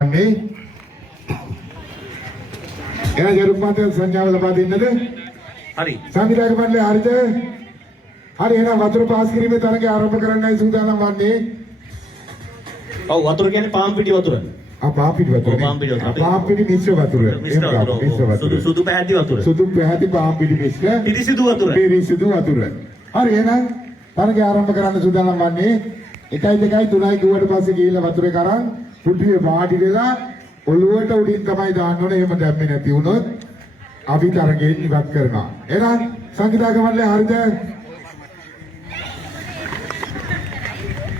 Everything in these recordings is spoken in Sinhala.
එන ජරුප්පන්ට සංඥාව ලබා දෙන්නද? හරි. සංවිධායක මණ්ඩලය හරිද? හරි එහෙනම් වතුර පාස් කිරීමේ තරඟය ආරම්භ කරන්නයි සූදානම් වන්නේ. ඔව් වතුර කියන්නේ පාම් පිටි වතුර. පාම් පිටි වතුර. පාම් පිටි වතුර. පාම් පිටි මිශ්‍ර වතුර. මිශ්‍ර වතුර. සුදු පැහැති වතුර. සුදු පැහැති පාම් පිටි මිශ්‍ර. පිරිසිදු වතුර. පිරිසිදු වතුර. හරි එහෙනම් තරඟය ආරම්භ කරන්න සූදානම් වන්නේ 1 2 3 ගුවට පස්සේ ගිහිල්ලා වතුරේ කරන් පුඩුවේ වාඩි වෙලා ඔළුවට උඩින් තමයි දාන්න ඕනේ. එහෙම දැම්මේ නැති වුණොත් අපි තරඟයෙන් ඉවත් කරනවා. එහෙනම් සංගීතක මණ්ඩලය හරිද?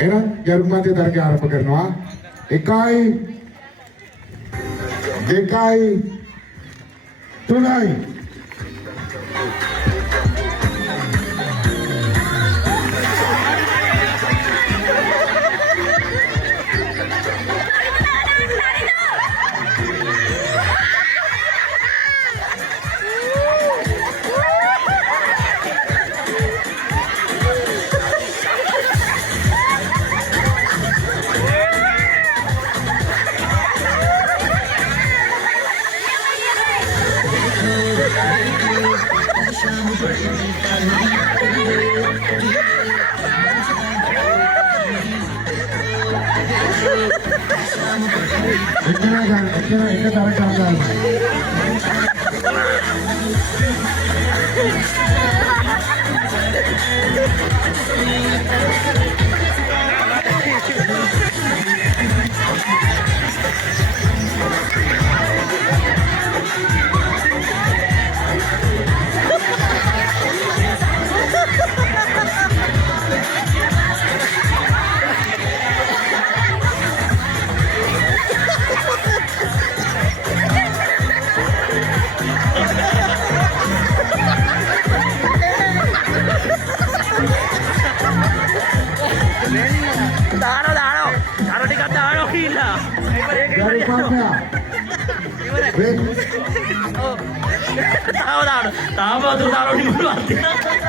එහෙනම් ජරුපන්තේ තරඟය ආරම්භ කරනවා. 1යි 2යි 3යි එක තරක් ගන්න. Daano ටිකක් දානවා කියලා. තාම වතුර දානවා ටිකක්.